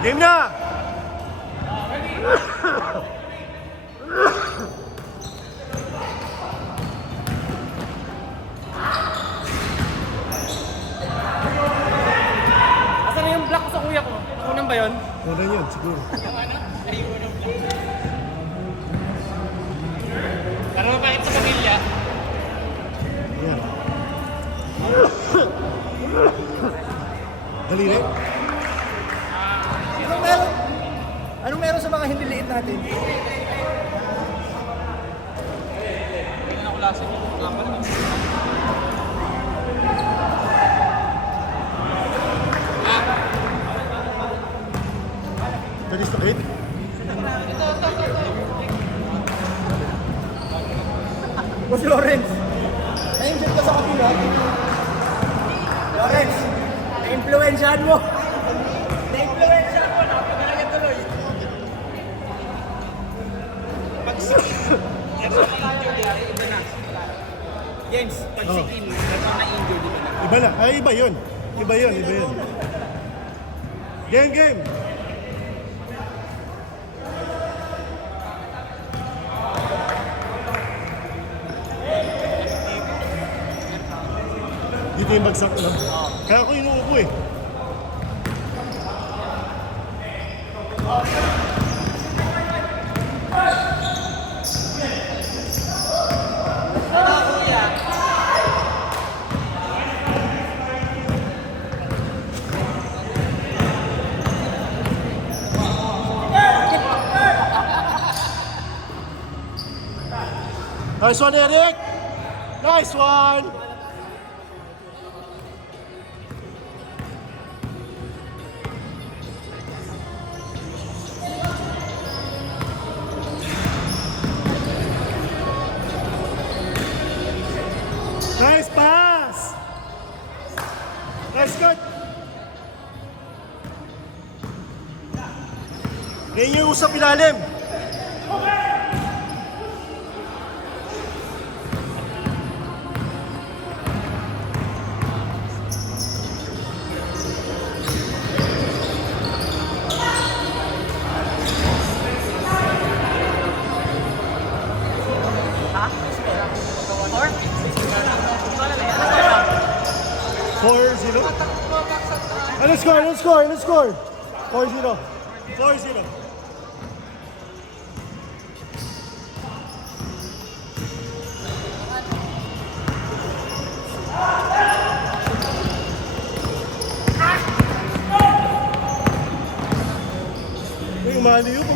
Game na! Asan na yung black sa kuya ko? Kunan ba yun? Kunan yun, siguro. Para mapakit sa pamilya. Yan. Daliri. Anong meron sa mga hindi liit natin? That is the hit. Boss Lawrence, na-injure ka sa kapila. Lawrence, na-influensyahan mo. Na-influensyahan mo, nakapagalagan tuloy. James, pag si Kim, na-injure, di ba na? Iba na. Ay, iba yun. Iba yun, iba yun. Game, game. Dito yung bagsak lang. Kaya ako inuupo eh. Nice one, Eric! Nice one! Nice pass! Nice cut! Ngayon yung usap ilalim. Ano score? Ano score? Ano score? 4-0. 4-0. Uy, umali yun.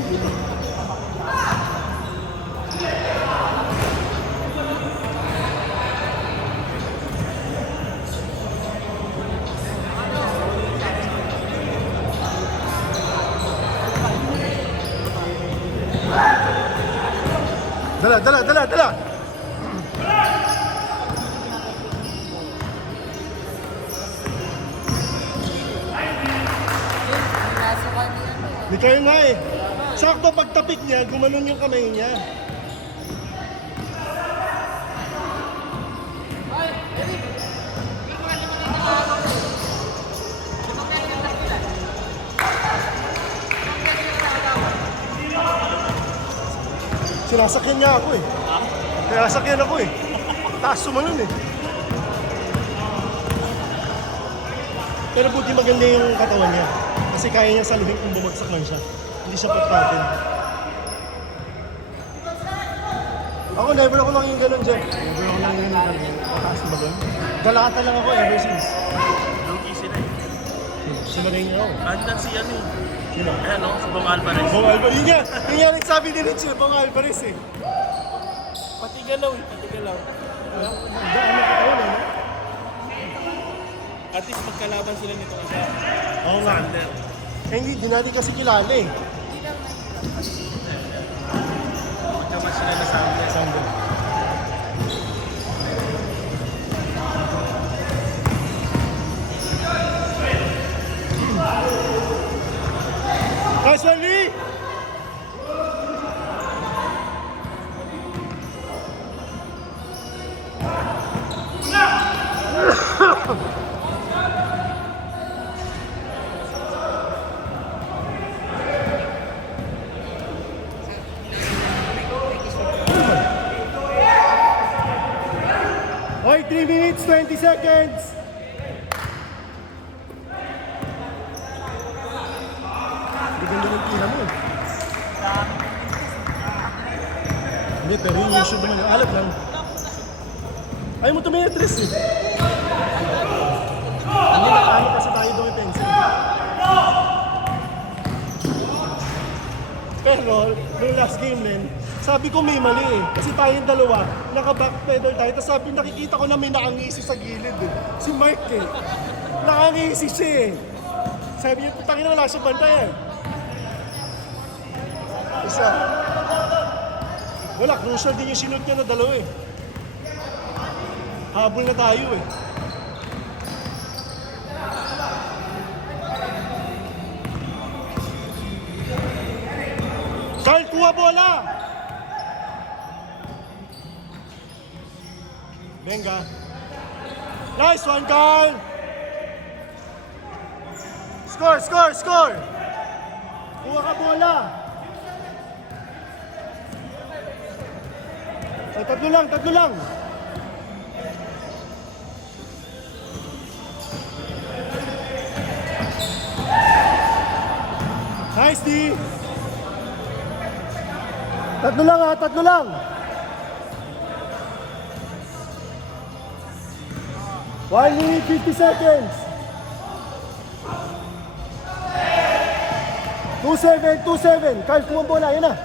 Dala, dala, dala, dala! Hindi kayo nga eh. Sakto pagtapik niya, gumanon yung kamay niya. Sinasakyan niya ako eh. Kaya sakyan ako eh. Taas sumanon eh. Pero buti maganda yung katawan niya. Kasi kaya niya saluhin kung bumagsak man siya. Hindi siya pagpatin. Ako never ako lang yung ganun dyan. Never ako lang yung ganun. Pataas ba doon? Galata lang ako ever since. Lugi sila eh. Sila rin niya ako. Andan si ano eh. Sino? Ayan o, si Bong Alvarez. Bong Alvarez. Yun nga nagsabi din rin siya, Bong Alvarez eh. Pati galaw eh, pati galaw. Ano katawan eh. At least magkalaban sila nito isa. Oo nga. Sander. Eh hindi natin kasi kilala eh. Magkaman sila na Sander. Sander. Nice one, Lee! 3 minutes, 20 seconds. Hindi ganda ng tira mo eh. Hindi, pero yung issue naman yung alat lang. Ayaw mo tumiyatres eh. Hindi nakaano kasi tayo doon yung pencil. Pero, nung last game din, sabi ko may mali eh. Kasi tayong dalawa, naka-backpedal tayo. Tapos sabi, nakikita ko na may nakangisi sa gilid eh. Si Mark eh. Nakangisi siya eh. Sabi niya, putangin na wala siya bantay eh. Isa. Wala, crucial din yung sinunod niya na dalawa eh. Habol na tayo eh. Carl, kuha bola! Benga. Nice one, Carl! Score, score, score! Kuha ka bola! Ay, tatlo lang, tatlo lang! Nice, D! Tatlo lang ha, tatlo lang! 1 minute, 50 seconds! 2-7, 2-7! Carl, kumang bola, yan na!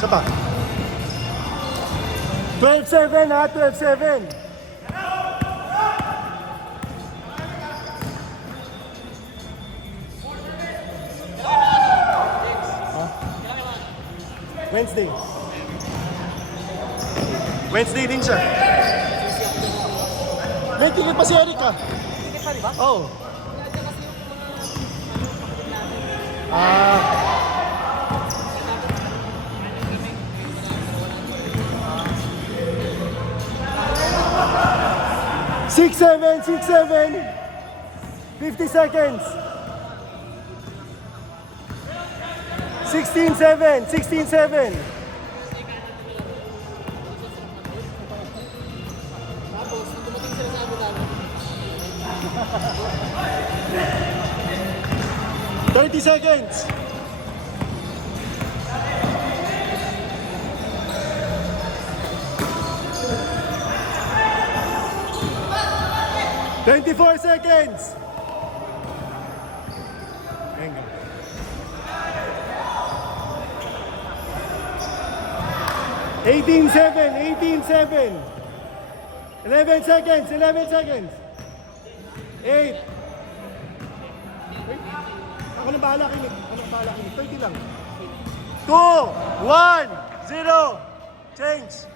Isa pa. 12-7 ha, 12-7. Wednesday. Wednesday din siya. May ticket pa si Eric ah. Ticket pa, di ba? Oo. Ah. Six, seven. 50 seconds. 16-7, 16-7. Tapos, dumating sila sa Abu Dhabi. 30 seconds. "24 seconds." Venga. 18-7, 18-7. 11 seconds, 11 seconds. 8. Ako na bahala kinig. Ako na bahala kinig. 30 lang. 2, 1, 0. Change.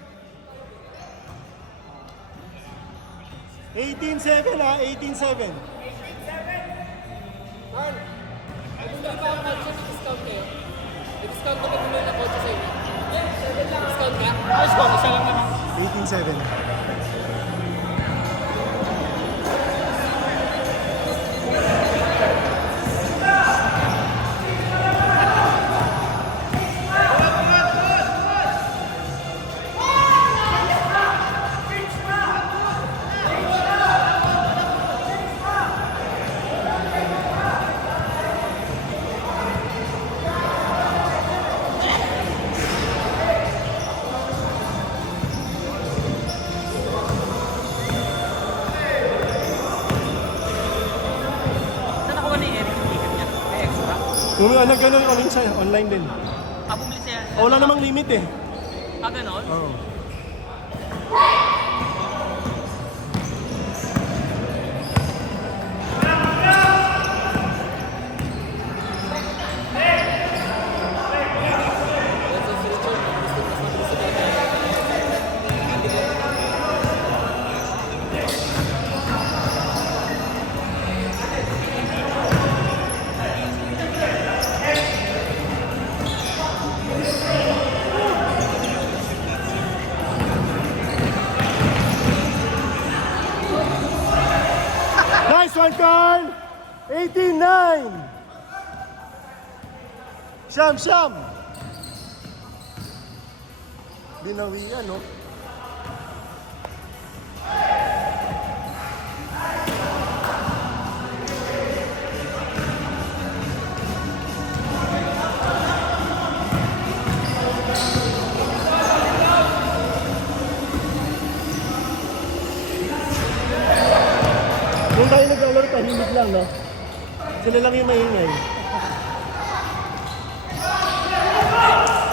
18-7 ha, 18-7. Carl, ay bumili pa ako kotse, may discount kayo. May discount ko pag bumili ng kotse sa inyo. Discount ka? Discount, isa lang naman. 18-7. Saan nakuha ni Eric yung ticket niya? May extra? Kung ganun yung online siya, online din. Bumili siya. Wala namang limit eh. Ganon? Oo. Nice one, Carl! 18-9! Siyam! Binawian, no? Nung tayo naglalaro, tahimik lang, no? Sila lang yung maingay.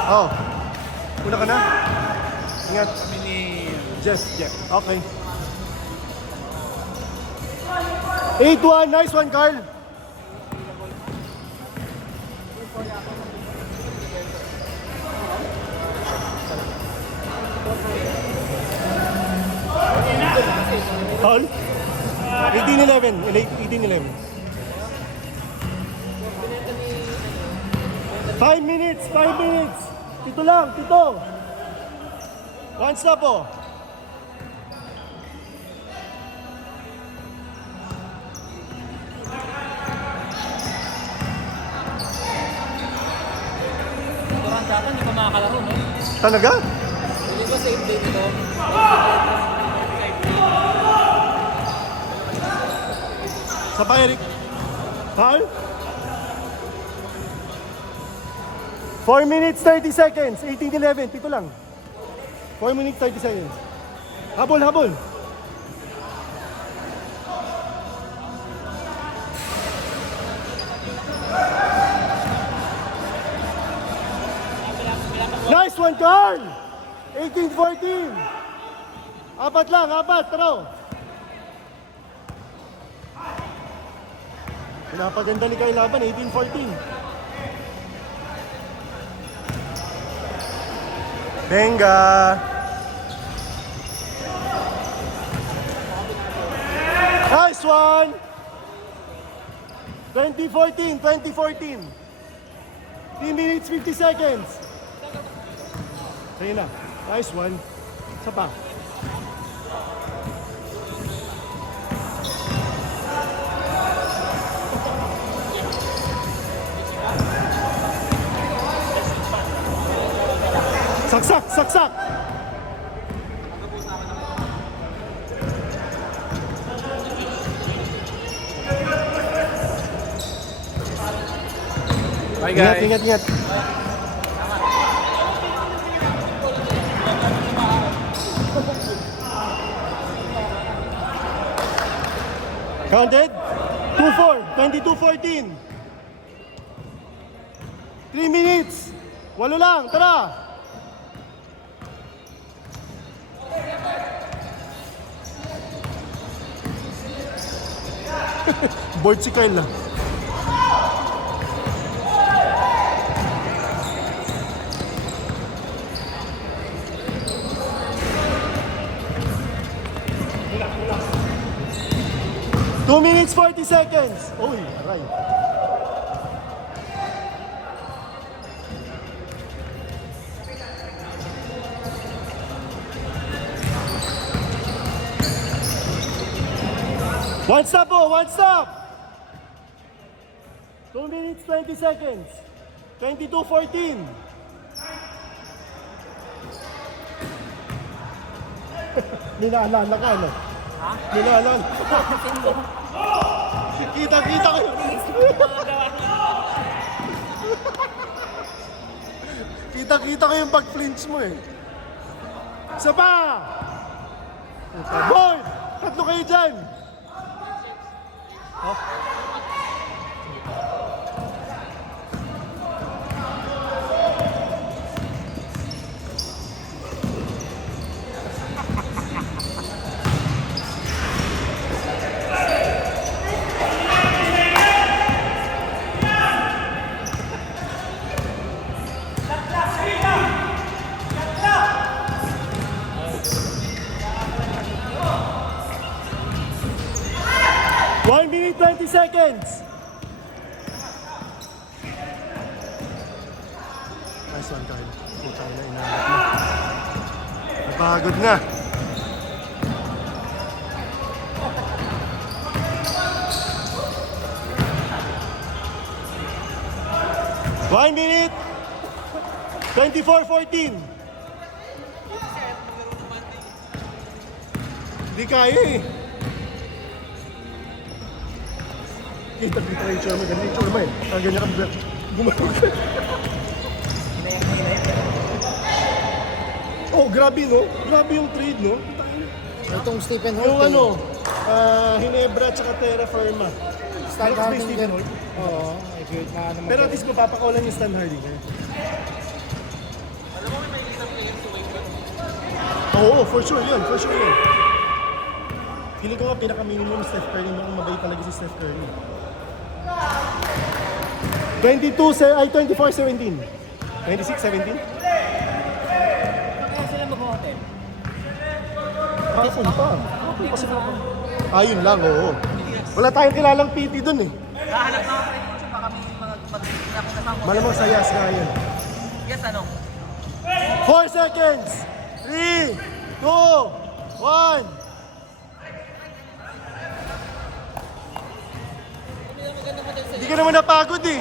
Oh. Una ka na? Ingat. Kami ni... Jeff. Okay. 8-1. Nice one, Carl. Carl? 18-11. 18-11. 5 minutes. Tito lang. One stop, oh. Durant data, hindi pa makakalaro, no? Talaga? Hindi ko save day nito. Sa pa, Eric. Carl? 4 minutes, 30 seconds. 18-11. Pito lang. 4 minutes, 30 seconds. Habol. Nice one, Carl! 18-14. Apat. Tara. Pinapaganda ni Kyle laban, 18-14. Benga! Nice one! 2014. 3 minutes, 50 seconds. Sa'yo na. Nice one. Isa pa. Saksak! Bye guys. Ingat. Counted? 2-4. 22-14. 3 minutes. 8 lang. Tara. Board si Kyle lang. Two minutes, 40 seconds. Uy, aray. One stop. 2 minutes, 20 seconds. 22-14. Ninaalala ka, no? Ha? Ninaalala. Kita ko yun. Kita ko yung pag-flinch mo eh. Isa pa! Boy! Tatlo kayo dyan! Oh. One minute, 20 seconds. Nice one, Kyle. Putang na, inaanap mo. Napagod na. 1 minute. 24-14. Di kaya eh. Kita yung Chorma. Ganun yung Chorma eh. Ganyan ka gumawag. Oh, grabe no? Grabe yung trade no? Itong Stephen Yung Holt. ano, Hinebra tsaka Terra Firma. Stan Next base Harding din. din. Oo, may great na ano. Pero at least mapapakawalan yung Stan Hardinger. Oo, for sure yun. For sure yun. Feeling ko nga pinaka-minimum Steph Curry mo kung mabait talaga si Steph Curry. 24-17. 26-17? Kaya sila mag-hotel. Hapon pa. Hapon pa sila. Ayun lang, oo. Wala tayong kilalang PT dun eh. Hahanap na ako sa YouTube, baka may mga nakita mo. Malamang sa Yas nga yun. Yes, ano? 4 seconds! 3, 2, 1. Hindi ka naman napagod eh.